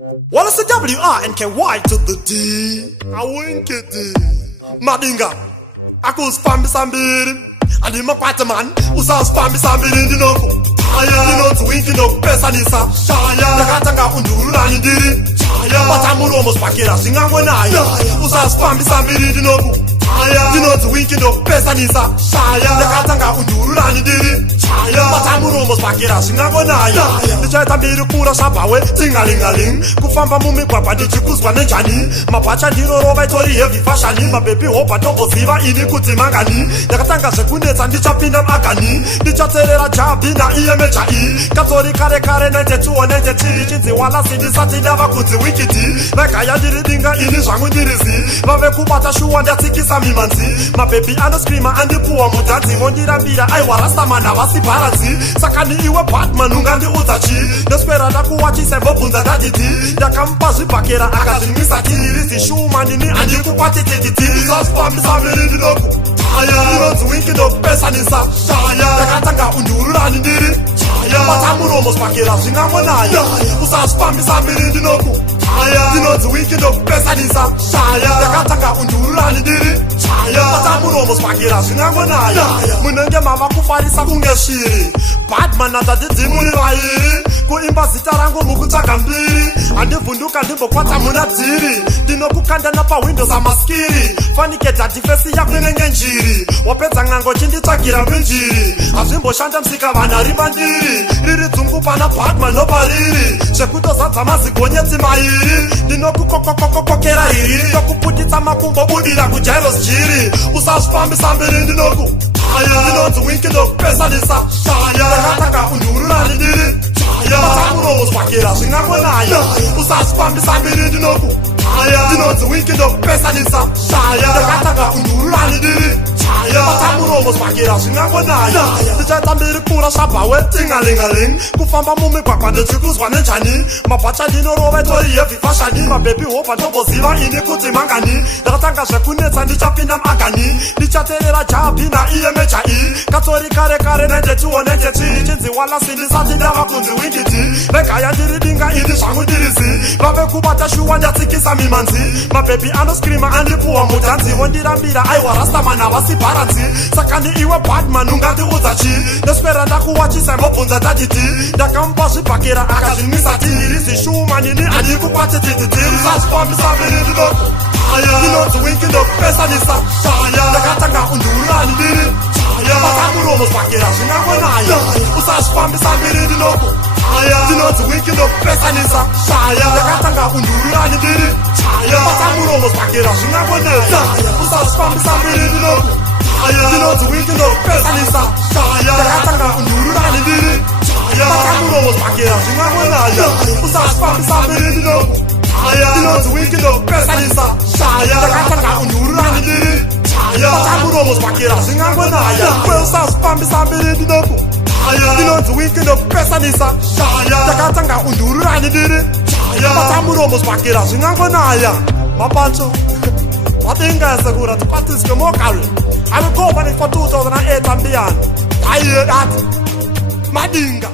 Well, it's the WRNKY to the D. I wink it. Madinga. Aku spam sambiri. Andi makwata man. Usa spam sambiri ndinoko. Aya. Ndinoti winki no pesa nisa. Shaya. Nakatanga unduru nani diri. Shaya. Batamuru almost pakira. Singangwe na aya. Usa spam sambiri ndinoko. Aya. Ndinoti winki no pesa nisa. Shaya. Nakatanga unduru nani diri. Batamuru almost pakira. Singangwe na aya. Nichaita mbiri kura shabawe. Tingalingaling. Kufamba mumigwagwa ndichikuzwa nenjani. Mapacha ndinoroba itori heavy fashion. Mababy hopa toboziva ini kuti mangani. Ndakatanga zvekunetsa ndichapinda magani. Ndichaterera jabi na EMHI. Katori kare kare 92 or 93. Chinzi wala sindisati ndava kunzi wikiti. Vekaya ndiridinga ini zvangu ndirizi. Vave kubata shuwa ndatsikisa mimanzi. Mababy anoscreama andipuwa mutanzi. Vondirambira aiwa rastamana havasibharanzi. Saka ni iwe Batman ungandiudza chi. Ndoswera ndakuwachisa vobvunza ndaditi. Ndakamupa zvibhakera akazvimwisa tiririzi shuma nini handikukwatitititi. Usasifambisa miri ndinoku. Ndinonzi winki ndokupesanisa. Ndakatanga undururani ndiri. Batamuromo spakera zvingangonaya. Usasifambisa miri ndinoku. Ndinonzi winki ndokupesanisa. Ndakatanga undururani ndiri. Batamuromo spakera zvingangonaya. Munenge mava kufarisa kunge shiri. Batman atadzidzi muri vairi. Kuimba zita rangu mukutsvaga mbiri. Handivhunduka ndimbokwata muna dziri. Ndinokukandana pawindows amaskiri. Faniketa difesi yako inenge njiri. Wapedza ng'ango chinditsvagira mbinjiri. Hazvimboshanda msika vana ribandiri. Riri dzungu pana Batman nopariri. Zvekutozadza mazigonyetsi mairi. Ndinokukokokokokera riri. Ndokuputitsa makumbo budira kujairos jiri. Usazvifambisa mbiri ndinoku. Ndinonzi winki ndokupesanisa. Ndakatanga undururani ndiri. Batamuromo spakera zvingangonaya. Usazvifambisa mbiri ndinoku. Ndinonzi winki ndokupesanisa. Ndakatanga undururani ndiri. Batamuromo spakera zvingangonaya. Ndichaita mbiri kura shabawe tingalingaling. Kufamba mumigwagwa ndichikuzwa nenjani. Mapacha ndinorova itori heavy fashion. Mababy hopa ndoboziva ini kuti mangani. Ndakatanga zvekunetsa ndichapinda magani. Ndichaterera jabi na EMHI. Katori kare kare 92 or 93. Chinzi wala sindisati ndava kunzi wingiti. Vekaya ndiridinga ini zvangu ndirizi. Vave kubata shuwa ndatsikisa mimanzi. Mababy anoscreama andipuwa mutanzi. Vondirambira aiwa rastaman havasibharanzi. Saka ni iwe Batman ungandiudza chi. Ndoswera ndakuwachisa mbobvunza ndaditi. Ndakamupa zvibhakera akazvimwisa tiririzi shuma nini handikukwatitititi. Usazvifambisa mbiri ndinoku. Ndinonzi winki ndokupesanisa. Ndakatanga undururani ndiri. Batamuromo spakera zvingangonaya. Usazvifambisa mbiri ndinoku. Ndinonzi winki ndokupesanisa. Ndakatanga undururani ndiri. Batamuromo spakera zvingangonaya. Usazvifambisa mbiri ndinoku. Ndinonzi winki ndokupesanisa. Ndakatanga undururani ndiri. Batamuromo spakera zvingangonaya. Usazvifambisa mbiri ndinoku. Ndinonzi winki ndokupesanisa. Ndakatanga undururani ndiri. Batamuromo spakera zvingangonaya. Usazvifambisa mbiri ndinoku. Ndinonzi winki ndokupesanisa. Ndakatanga undururani ndiri. Batamuromo spakera zvingangonaya. Mapancho Madinga segura to participate more carry. I will go for 2008 and beyond. I hear that. Madinga.